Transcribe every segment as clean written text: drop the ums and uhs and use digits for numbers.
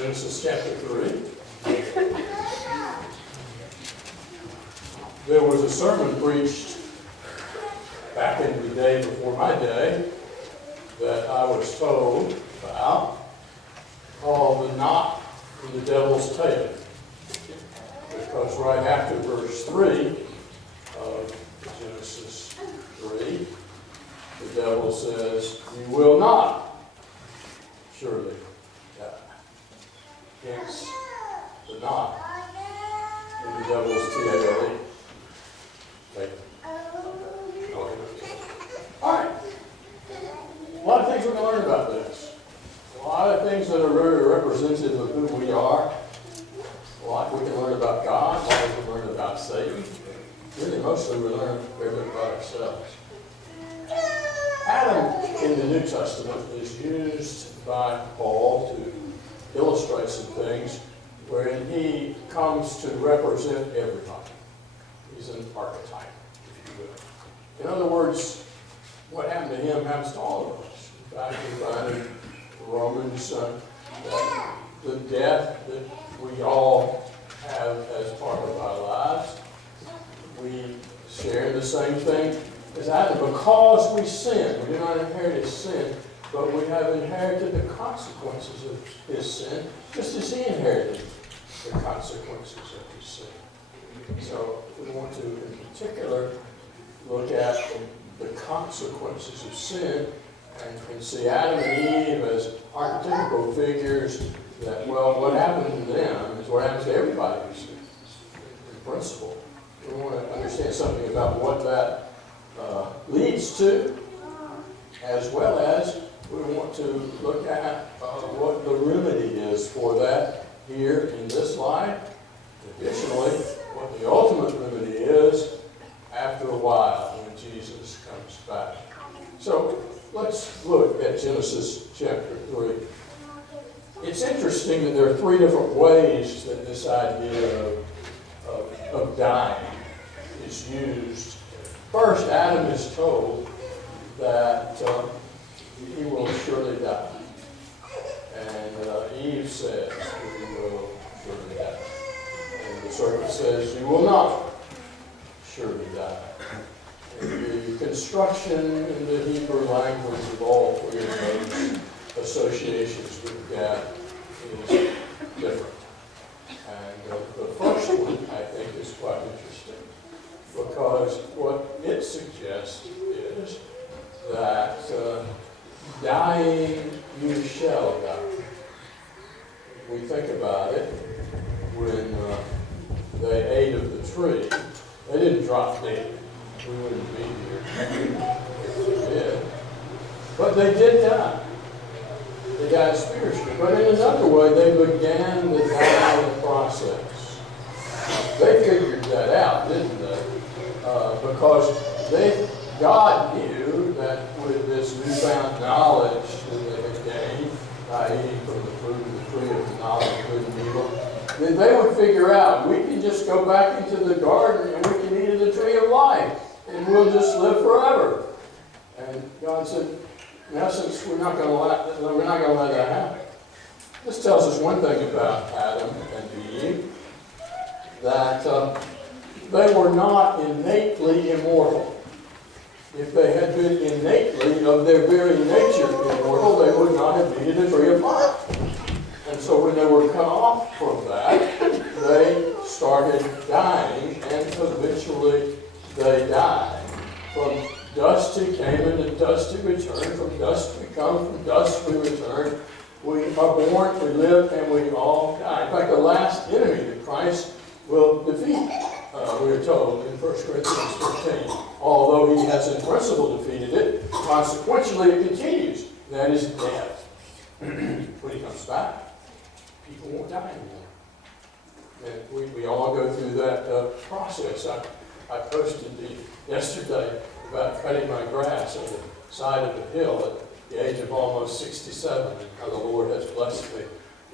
Genesis chapter 3. There was a sermon preached back in the day before my day that I was told about, called The Knot in the Devil's Tail. Because right after verse 3 of Genesis 3, the devil says, "You will not surely die." Hence, the knot in the devil's tail. Okay. All right. A lot of things we're going to learn about this. A lot of things that are very representative of who we are. A lot we can learn about God. A lot we can learn about Satan. Really, mostly we learn a fair bit about ourselves. Adam in the New Testament is used by Paul to illustrate some things wherein he comes to represent everybody. He's an archetype, if you will. In other words, what happened to him happens to all of us. In fact, we find in Romans that the death that we all have as part of our lives, we share the same thing as Adam. Because we sin, we do not inherit his sin, but we have inherited the consequences of his sin, just as he inherited the consequences of his sin. So we want to, in particular, look at the consequences of sin and see Adam and Eve as archetypical figures that, well, what happened to them is what happens to everybody who sins, in principle. We want to understand something about what that leads to, as well as we want to look at what the remedy is for that here in this life. Additionally, what the ultimate remedy is after a while when Jesus comes back. So let's look at Genesis chapter 3. It's interesting that there are three different ways that this idea of dying is used. First, Adam is told that he will surely die. And Eve says he will surely die. And the serpent says, "You will not surely die." And the construction in the Hebrew language of all three of those associations with death is different. And the first one, I think, is quite interesting, because what it suggests is that dying you shall die. We think about it, when they ate of the tree, they didn't drop dead. We wouldn't be here if they did. But they did die. They died spiritually. But in another way, they began the dying process. They figured that out, didn't they? Because God knew that with this newfound knowledge that they had gained by eating from the fruit of the tree of the knowledge of good and evil, then they would figure out, we can just go back into the garden and we can eat of the tree of life, and we'll just live forever. And God said, in essence, we're not going to let that happen. This tells us one thing about Adam and Eve, that they were not innately immortal. If they had been innately, of their very nature, immortal, they would not have needed a tree of life. And so when they were cut off from that, they started dying, and eventually they died. From dust he came, and to dust he returned. From dust we come, from dust we return. We are born, we live, and we all die. In fact, the last enemy that Christ will defeat, we are told in 1 Corinthians 15. Although he has in principle defeated it, consequentially it continues. That is death. When he comes back, people won't die anymore. And we all go through that process. I posted yesterday about cutting my grass on the side of the hill at the age of almost 67, and how the Lord has blessed me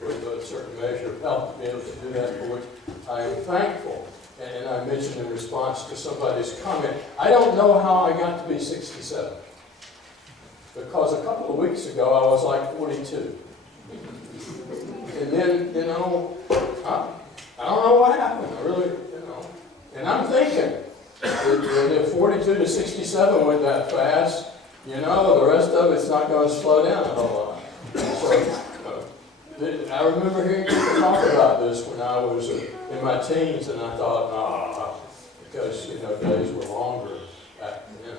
with a certain measure of help to be able to do that, for which I am thankful. And I mentioned in response to somebody's comment, I don't know how I got to be 67. Because a couple of weeks ago, I was like 42. And then, I don't know what happened. I really, And I'm thinking that if 42 to 67 went that fast, the rest of it's not going to slow down a whole lot. So, I remember hearing people talk about this when I was in my teens, and I thought, because, days were longer back then.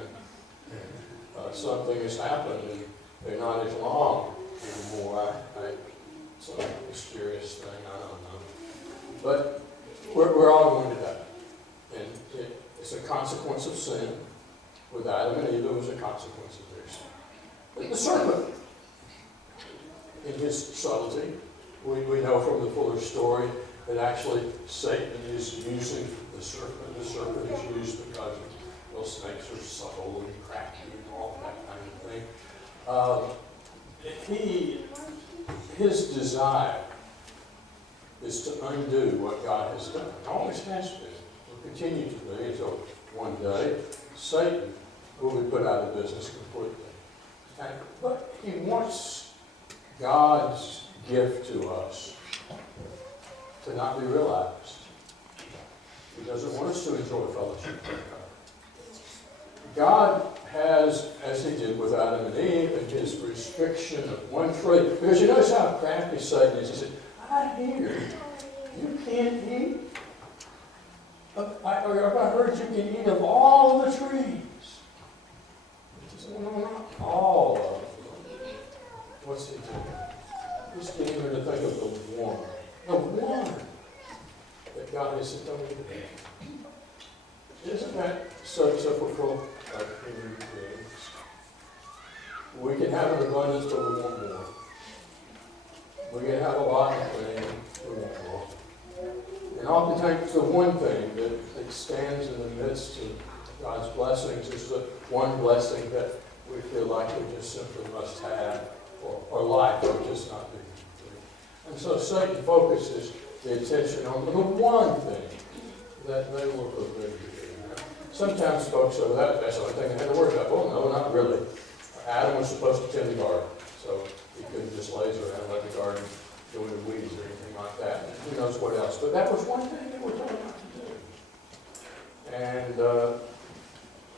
Something has happened, and they're not as long anymore. It's a mysterious thing, I don't know. But we're all going to die. And it's a consequence of sin. With Adam and Eve, it was a consequence of their sin. But the serpent, in his subtlety, we know from the fuller story that actually Satan is using the serpent. The serpent is used because those snakes are subtle and crafty and all that kind of thing. His desire is to undo what God has done. It always has been. Will continue to be until one day Satan will be put out of business completely. But he wants God's gift to us to not be realized. He doesn't want us to enjoy fellowship with God. God has, as he did with Adam and Eve, and his restriction of one tree. Because you notice how crafty Satan is. He said, I hear you can't eat. I heard you can eat of all of the trees. He said, no, not all of them. What's he doing? He's getting her to think of the one. The one that God has said, don't eat of it. Isn't that so typical of human beings? We can have an abundance, but we want more. We can have a lot of things, we want more. And oftentimes the one thing that stands in the midst of God's blessings is the one blessing that we feel like we just simply must have, or life will just not be complete. And so Satan focuses the attention on the one thing that they were forbidden to do. Sometimes folks say, well, that's the only thing they had to worry about. Well, no, not really. Adam was supposed to tend the garden, so he couldn't just laze around and let the garden go into weeds or anything like that. And who knows what else. But that was one thing they were told not to do. And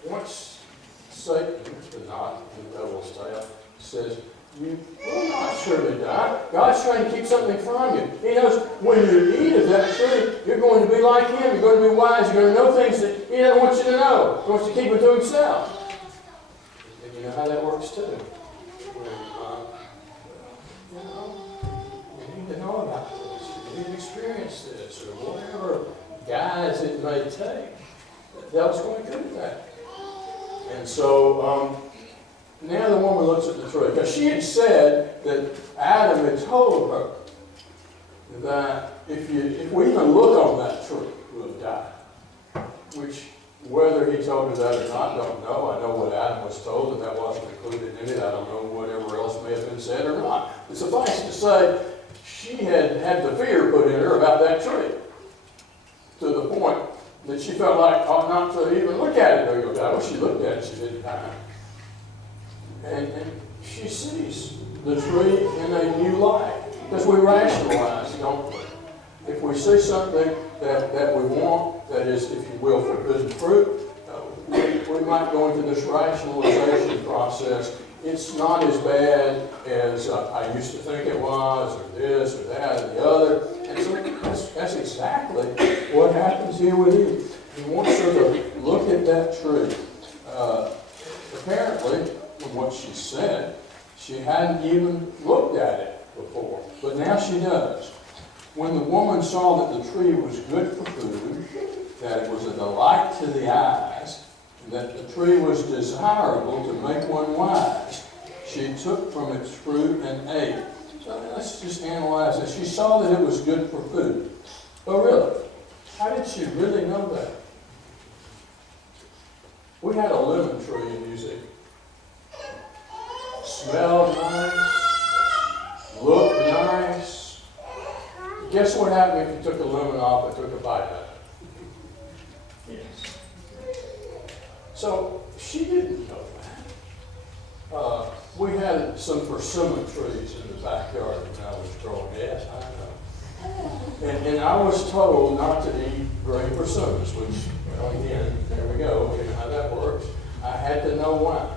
once Satan, the knot, the devil's tail, says, you will not surely die. God's trying to keep something from you. He knows when you eat of that tree, you're going to be like him. You're going to be wise. You're going to know things that he doesn't want you to know. He wants to keep it to himself. And you know how that works too. You need to know about this. You need to experience this, or whatever guise it may take. The devil's going to do that. And so, now the woman looks at the tree. Because she had said that Adam had told her that if we even look on that tree, we'll die. Which, whether he told her that or not, I don't know. I know what Adam was told, and that wasn't included in it. I don't know whatever else may have been said or not. But suffice to say, she had had the fear put in her about that tree. To the point that she felt like ought not to even look at it or you'll die. Well, she looked at it, she didn't die. And she sees the tree in a new light. Because we rationalize, don't we? If we see something that we want, that is, if you will, forbidden fruit, we might go into this rationalization process. It's not as bad as I used to think it was, or this, or that, or the other. And so that's exactly what happens here with Eve. He wants her to look at that tree. Apparently, from what she said, she hadn't even looked at it before. But now she does. When the woman saw that the tree was good for food, that it was a delight to the eyes, and that the tree was desirable to make one wise, she took from its fruit and ate. So let's just analyze this. She saw that it was good for food. Oh, really? How did she really know that? We had a lemon tree in New Zealand. Smelled nice, looked nice. Guess what happened if you took a lemon off and took a bite out of it? Yes. So she didn't know that. We had some persimmon trees in the backyard when throwing gas, I know. And I was told not to eat green persimmons, which, well, again, there we go, you know how that works. I had to know why.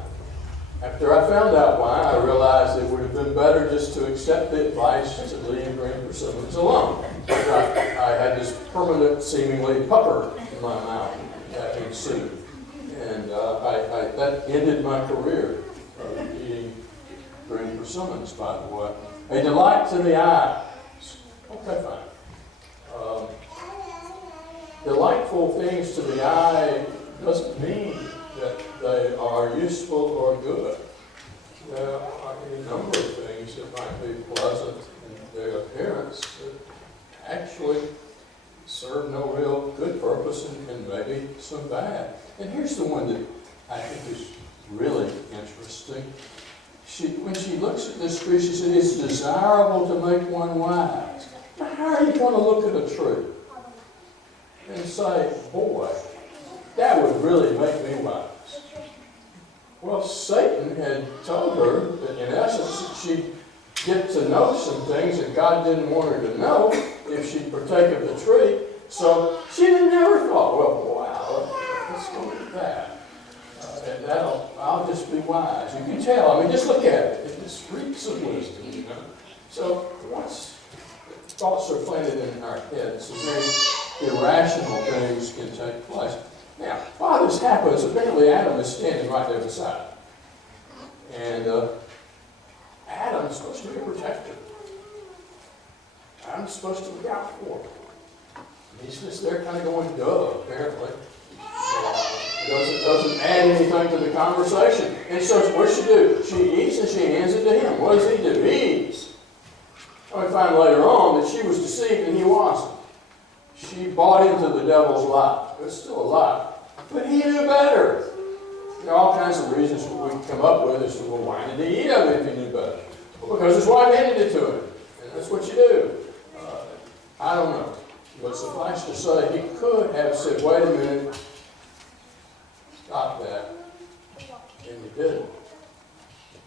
After I found out why, I realized it would have been better just to accept the advice to leave green persimmons alone. But I had this permanent, seemingly pupper in my mouth that ensued. And that ended my career of eating green persimmons, by the way. A delight to the eye. Okay, fine. Delightful things to the eye doesn't mean that they are useful or good. There are any number of things that might be pleasant in their appearance that actually serve no real good purpose and maybe some bad. And here's the one that I think is really interesting. When she looks at this tree, she said, it's desirable to make one wise. Now, how are you going to look at a tree and say, boy, that would really make me wise? Well, Satan had told her that in essence she'd get to know some things that God didn't want her to know if she'd partake of the tree. So she never thought, well, wow, let's go with that. And I'll just be wise. You can tell. I mean, just look at it. It just reeks of wisdom, you know. So once thoughts are planted in our heads, some very irrational things can take place. Now, while this happens, apparently Adam is standing right there beside him. And Adam's supposed to be a protector. Adam's supposed to look out for him. He's just there kind of going, duh, apparently. Doesn't add anything to the conversation. And so what does she do? She eats and she hands it to him. What does he do? He eats. We find later on that she was deceived and he wasn't. She bought into the devil's lie. It was still a lie. But he knew better. There are all kinds of reasons we can come up with as to, well, why did he eat of it if he knew better? Well, because his wife handed it to him. And that's what you do. I don't know. But suffice to say, he could have said, wait a minute, stop that. And he didn't.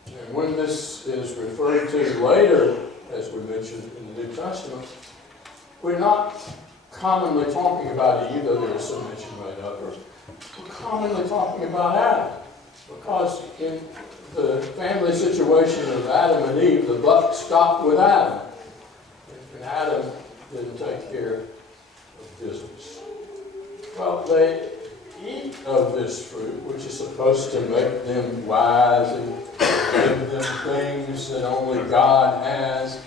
And when this is referred to later, as we mentioned in the New Testament, we're not commonly talking about Eve, though there is some mention made of her. We're commonly talking about Adam. Because in the family situation of Adam and Eve, the buck stopped with Adam. And Adam didn't take care of business. Well, they eat of this fruit, which is supposed to make them wise and give them things that only God has.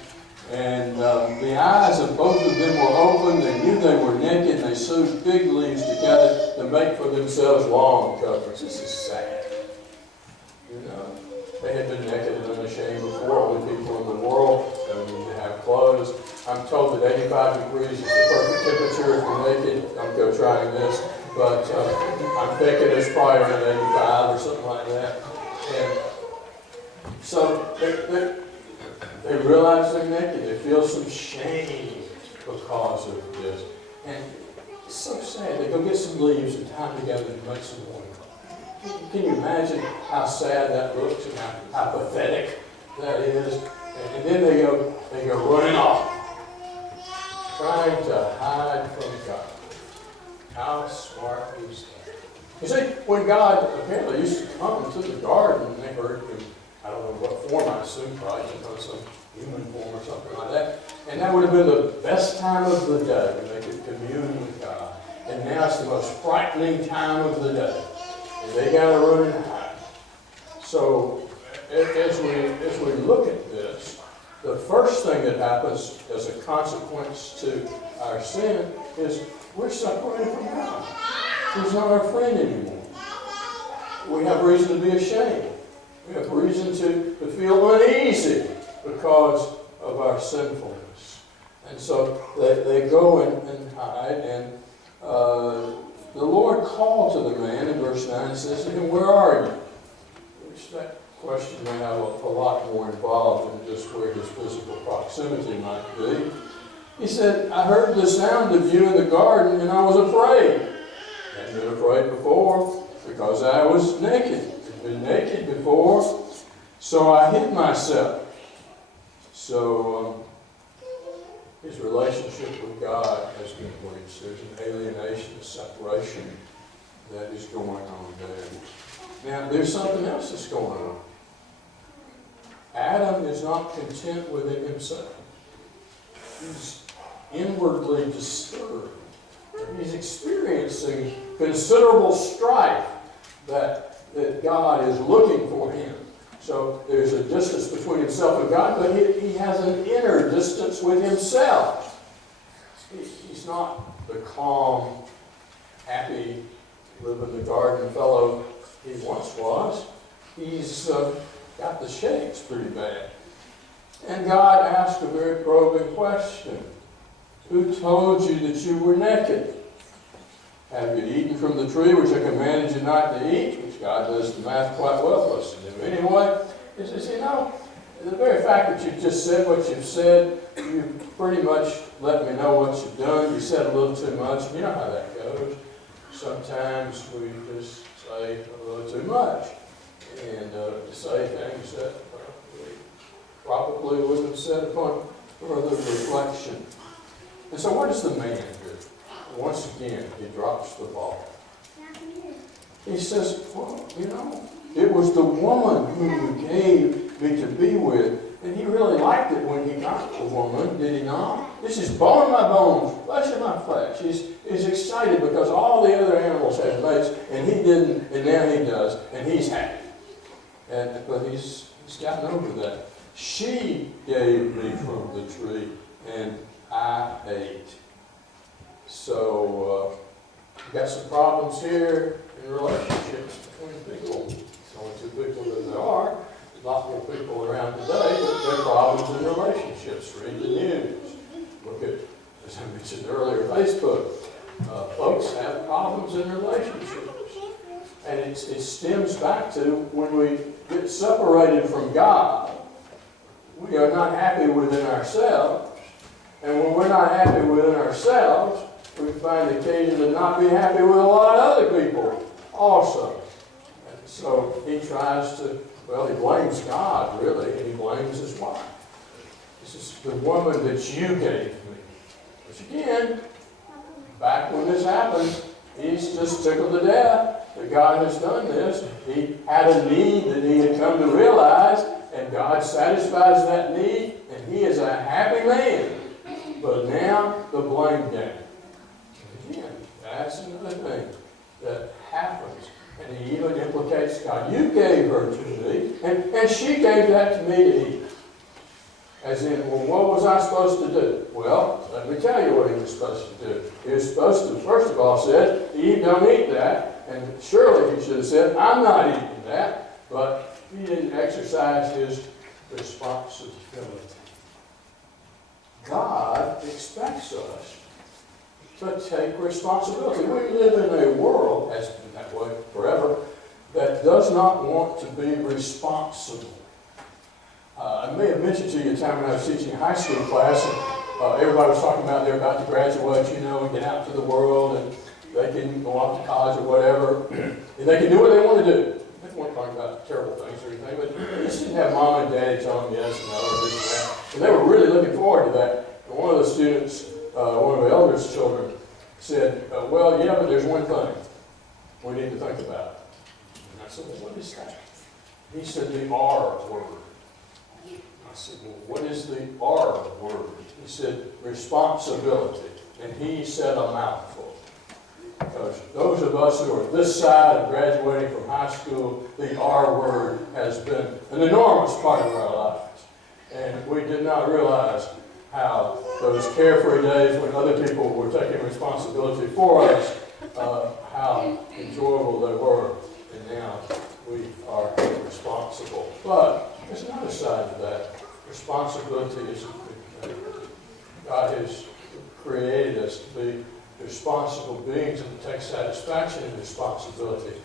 And the eyes of both of them were open. They knew they were naked. And they sewed fig leaves together to make for themselves long coverings. This is sad. You know, they had been naked and unashamed before. Only people in the world don't need to have clothes. I'm told that 85 degrees is the perfect temperature if you're naked. I'm go trying this. But I'm thinking it's probably around 85 or something like that. And so they realize they're naked. They feel some shame because of this. And it's so sad. They go get some leaves and tie them together to make some loincloth. Can you imagine how sad that looks and how pathetic that is? And then they go running off, trying to hide from God. How smart is that? You see, when God apparently used to come into the garden, and they heard him, I don't know what form, I assume probably, some human form or something like that. And that would have been the best time of the day when they could commune with God. And now it's the most frightening time of the day. And they got to run and hide. So as we look at this, the first thing that happens as a consequence to our sin is we're separated from God. He's not our friend anymore. We have reason to be ashamed. We have reason to feel uneasy because of our sinfulness. And so they go and hide. And the Lord called to the man in verse 9 and says to him, where are you? Which that question may have a lot more involved than just where his physical proximity might be. He said, I heard the sound of you in the garden and I was afraid. I hadn't been afraid before because I was naked. I'd been naked before, so I hid myself. So his relationship with God has been breached. There's an alienation, a separation that is going on there. Now, there's something else that's going on. Adam is not content within himself. He's inwardly disturbed. He's experiencing considerable strife that God is looking for him. So there's a distance between himself and God, but he has an inner distance with himself. He's not the calm, happy, live in the garden fellow he once was. He's got the shakes pretty bad. And God asked a very probing question. Who told you that you were naked? Have you eaten from the tree which I commanded you not to eat? Which God does the math quite well for us to do. Anyway, he says, the very fact that you've just said what you've said, you've pretty much let me know what you've done. You said a little too much. You know how that goes. Sometimes we just say a little too much. And say things that we probably wouldn't have said upon further reflection. And so what does the man do? Once again, he drops the ball. He says, well, it was the woman whom you gave me to be with, and he really liked it when he got the woman, did he not? This is bone of my bones, flesh of my flesh. He's excited because all the other animals had mates, and he didn't, and now he does, and he's happy. But he's gotten over that. She gave me from the tree, and I ate. So, we've got some problems here in relationships between people. There's only two people that there are. There's a lot more people around today, but there are problems in relationships. Read the news. Look at, as I mentioned earlier, Facebook. Folks have problems in relationships. And it stems back to when we get separated from God, we are not happy within ourselves. And when we're not happy within ourselves, we find occasion to not be happy with a lot of other people also. And so he tries to, he blames God, really, and he blames his wife. This is the woman that you gave me. Which again, back when this happened, he's just tickled to death that God has done this. He had a need that he had come to realize, and God satisfies that need, and he is a happy man. But now, the blame game. Again, that's another thing that happens. And he even implicates God. You gave her to me, and she gave that to me to eat. As in, well, what was I supposed to do? Well, let me tell you what he was supposed to do. He was supposed to, first of all, said, Eve, don't eat that. And surely he should have said, I'm not eating that. But he didn't exercise his responsibility. God expects us to take responsibility. We live in a world, has been that way forever, that does not want to be responsible. I may have mentioned to you a time when I was teaching a high school class, and everybody was talking about they're about to graduate, and get out to the world, and they can go off to college or whatever, and they can do what they want to do. They weren't talking about terrible things or anything, but they just didn't have mom and daddy telling them yes and no and this and that. And they were really looking forward to that. And one of the students, one of the elders' children, said, well, yeah, but there's one thing we need to think about. And I said, well, what is that? He said, the R word. I said, well, what is the R word? He said, responsibility. And he said a mouthful. Because those of us who are this side of graduating from high school, the R word has been an enormous part of our lives. And we did not realize how those carefree days when other people were taking responsibility for us, how enjoyable they were. And now we are responsible. But there's another side to that. Responsibility is God has created us to be responsible beings and to take satisfaction in responsibility.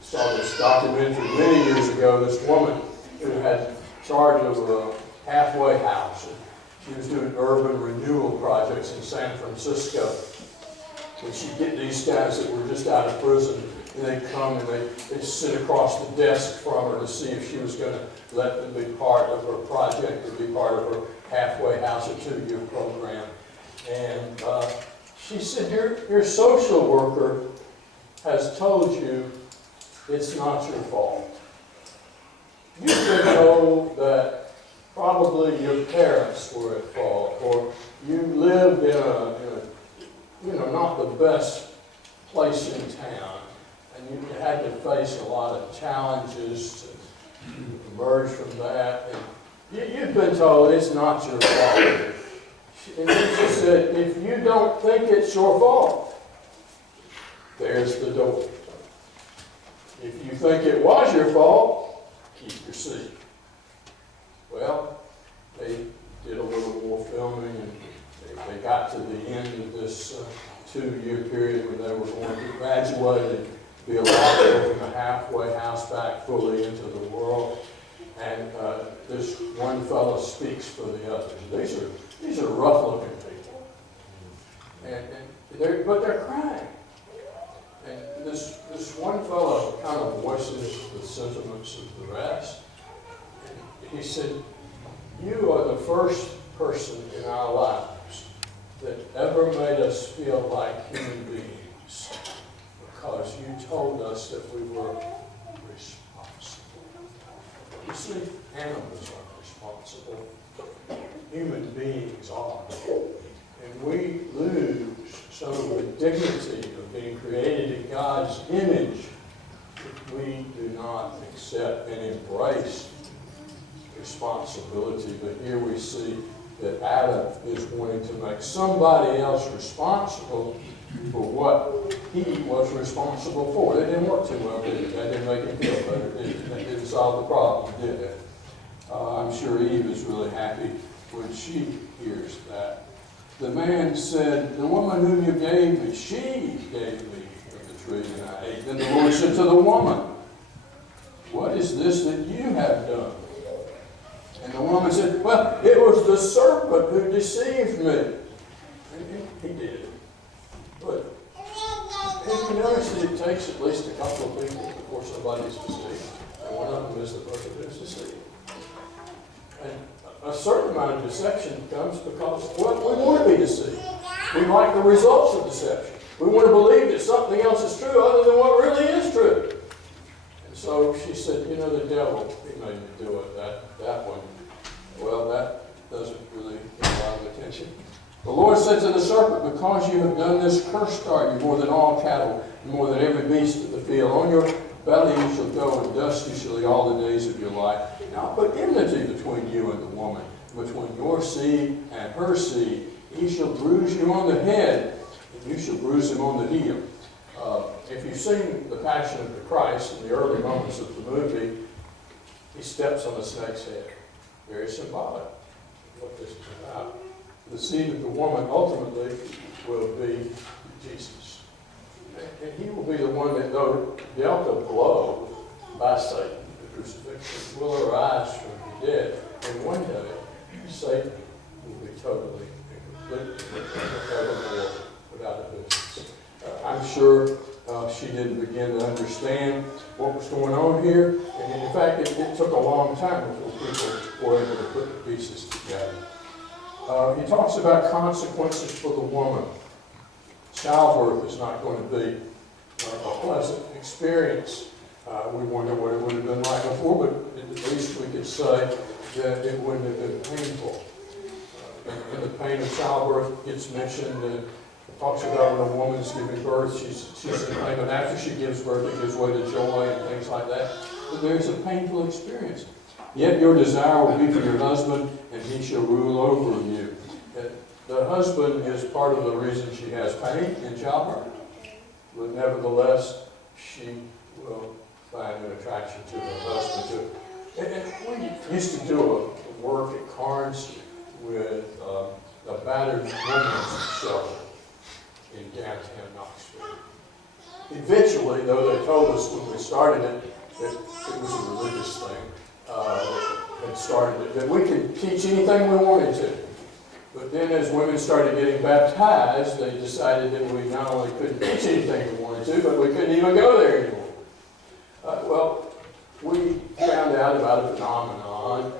Saw this documentary many years ago, this woman who had charge of a halfway house. She was doing urban renewal projects in San Francisco. And she'd get these guys that were just out of prison And they'd come and they'd sit across the desk from her to see if she was going to let them be part of her project or be part of her halfway house or 2-year program. And she said, your social worker has told you it's not your fault. You've been told that probably your parents were at fault, or you lived in a not the best place in town, and you had to face a lot of challenges to emerge from that. And you've been told it's not your fault. And she said, if you don't think it's your fault, there's the door. If you think it was your fault, keep your seat. Well, they did a little more filming, and they got to the end of this 2-year period when they were going to graduate and be allowed to open the halfway house back fully into the world. And this one fellow speaks for the others. These are rough-looking people, but they're crying. And this one fellow kind of voices the sentiments of the rest. And he said, "You are the first person in our lives that ever made us feel like human beings, because you told us that we were responsible." You see, animals aren't responsible. Human beings are. And we lose some of the dignity of being created in God's image if we do not accept and embrace responsibility. But here we see that Adam is wanting to make somebody else responsible for what he was responsible for. It didn't work too well, did it? That didn't make him feel better, did it? That didn't solve the problem, did it? I'm sure Eve is really happy when she hears that. The man said, "The woman whom you gave me, she gave me of the tree and I ate." Then the Lord said to the woman, "What is this that you have done?" And the woman said, "Well, it was the serpent who deceived me." And he did. But have you noticed that it takes at least a couple of people before somebody's deceived? And one of them is the person who's deceived. And a certain amount of deception comes because, well, we want to be deceived. We like the results of deception. We want to believe that something else is true other than what really is true. And so she said, the devil, he made me do it, that one. Well, that doesn't really get a lot of attention. The Lord said to the serpent, "Because you have done this, cursed are you more than all cattle, and more than every beast of the field. On your belly you shall go, and dust you shall eat all the days of your life. Now I'll put enmity between you and the woman, between your seed and her seed. He shall bruise you on the head, and you shall bruise him on the heel." If you've seen The Passion of the Christ in the early moments of the movie, he steps on a snake's head. Very symbolic of what this is about. The seed of the woman ultimately will be Jesus. And he will be the one that, though dealt a blow by Satan, the crucifixion, will arise from the dead. And one day, Satan will be totally and completely evermore without a business. I'm sure she didn't begin to understand what was going on here. And in fact, it took a long time before people were able to put the pieces together. He talks about consequences for the woman. Childbirth is not going to be a pleasant experience. We wonder what it would have been like before, but at least we could say that it wouldn't have been painful. And the pain of childbirth gets mentioned, and it talks about when a woman's giving birth, she's in pain, but after she gives birth, it gives way to joy and things like that. But there's a painful experience. "Yet your desire will be for your husband, and he shall rule over you." The husband is part of the reason she has pain in childbirth, but nevertheless, she will find an attraction to her husband too. And we used to do a work at Carnes with a battered women's shelter in downtown Knoxville. Eventually, though they told us when we started it that it was a religious thing, had started it, that we could teach anything we wanted to. But then as women started getting baptized, they decided that we not only couldn't teach anything we wanted wanted to, but we couldn't even go there anymore. Well, we found out about a phenomenon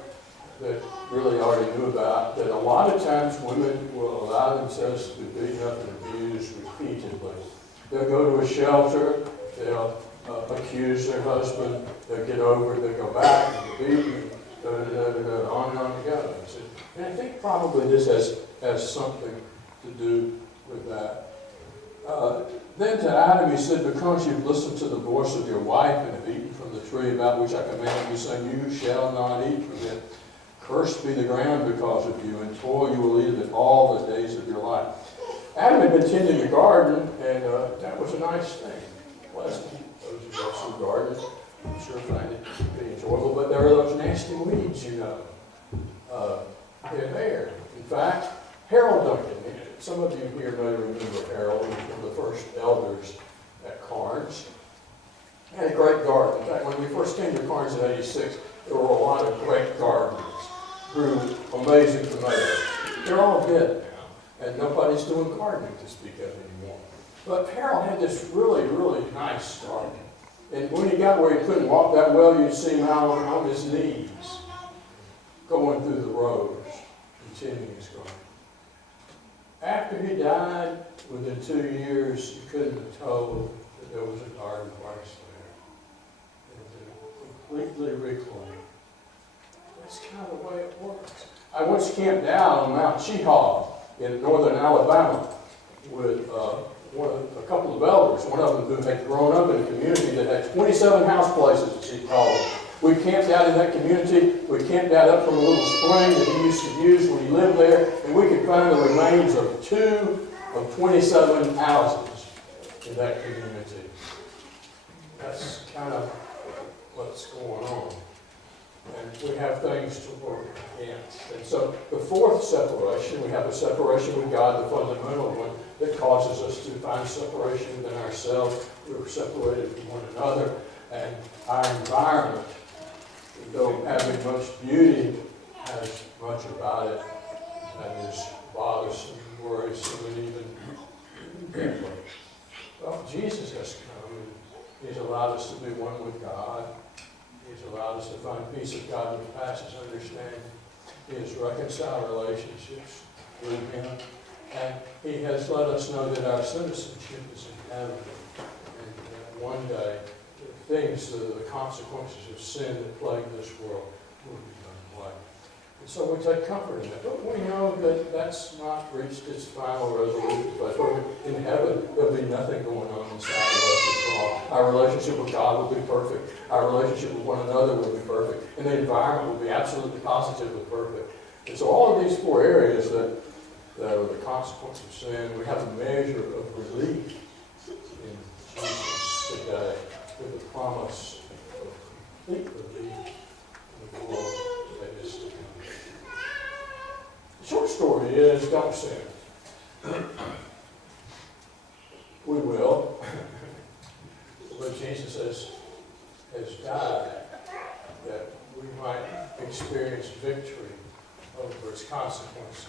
that really already knew about, that a lot of times women will allow themselves to be beaten up and abused repeatedly. They'll go to a shelter, they'll accuse their husband, they'll get over it, they'll go back and beat him, on and on it goes. And I think probably this has something to do with that. Then to Adam he said, because you've listened to the voice of your wife and have eaten from the tree about which I commanded you, saying, you shall not eat from it. Cursed be the ground because of you, and toil you will eat of it all the days of your life. Adam had been tending the garden, and that was a nice thing. Pleasant. Those who go through the garden, I'm sure find it pretty enjoyable, but there are those nasty weeds, you know, in there. In fact, Harold Duncan, some of you here may remember Harold, he was one of the first elders at Carnes. He had a great garden. In fact, when we first came to Carnes in '86, there were a lot of great gardens. Grew amazing tomatoes. They're all dead now, and nobody's doing gardening to speak of anymore. But Harold had this really, really nice garden. And when he got where he couldn't walk that well, you'd see him out on his knees, going through the rows, continuing his garden. After he died, within 2 years, you couldn't have told that there was a garden place there. It had been completely reclaimed. That's kind of the way it works. I once camped out on Mount Cheahaw in northern Alabama with a couple of elders, one of them who had grown up in a community that had 27 house places, as he called it. We camped out in that community. We camped out up from a little spring that he used to use when he lived there, and we could find the remains of 2 of 27 houses in that community. That's kind of what's going on. And we have things to work against. And so the fourth separation, we have a separation with God, the fundamental one, that causes us to find separation within ourselves. We're separated from one another. And our environment, though having much beauty, has much about it that is bothersome, worrisome, and even deadly. Well, Jesus has come, and He's allowed us to be one with God. He's allowed us to find peace of God which passes understanding. He has reconciled relationships with Him. And He has let us know that our citizenship is in heaven. And that one day, the consequences of sin that plague this world will be done away. And so we take comfort in that. But we know that that's not reached its final resolution. But in heaven, there'll be nothing going on inside of us that's wrong. Our relationship with God will be perfect. Our relationship with one another will be perfect. And the environment will be absolutely positively perfect. And so all of these 4 areas that are the consequence of sin, we have a measure of relief in Jesus today, with the promise of complete relief in the world that is to come. The short story is, don't sin. We will. But Jesus has died that we might experience victory over its consequences.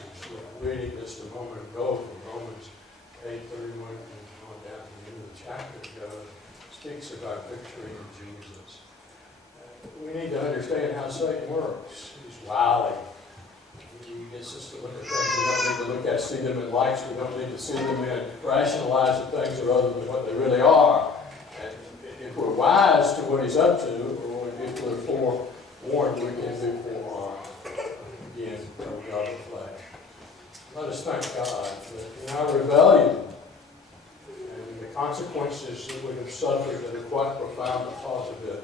We're reading just a moment ago from Romans 8:31 and on down to the end of the chapter goes. Speaks of our victory in Jesus. We need to understand how Satan works. He's wily. He gets us to look at things we don't need to look at, see them in lights we don't need to see them in, rationalize that things are other than what they really are. And if we're wise to what he's up to, or if we're forewarned, we can be forearmed. Again, from God the flesh. Let us thank God that in our rebellion, consequences that we have suffered that are quite profound because of it.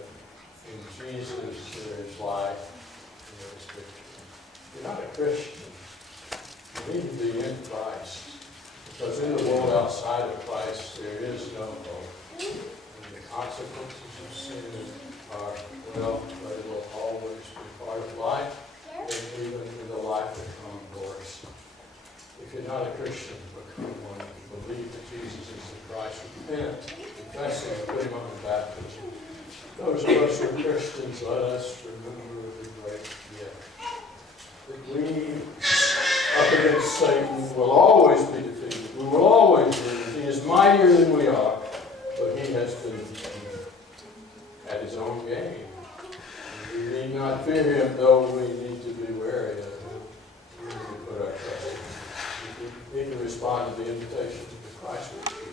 In Jesus, there is life, and there is victory. If you're not a Christian, you need to be in Christ. Because in the world outside of Christ, there is no hope. And the consequences of sin are, well, they will always be part of life, and even in the life that comes for us. If you're not a Christian, become one. Believe that Jesus is the Christ. Repent, confess Him, put Him under baptism. Those of us who are Christians, let us remember the great gift. That we, up against Satan, will always be defeated. We will always lose. He is mightier than we are, but respond to the invitation to Christ with you.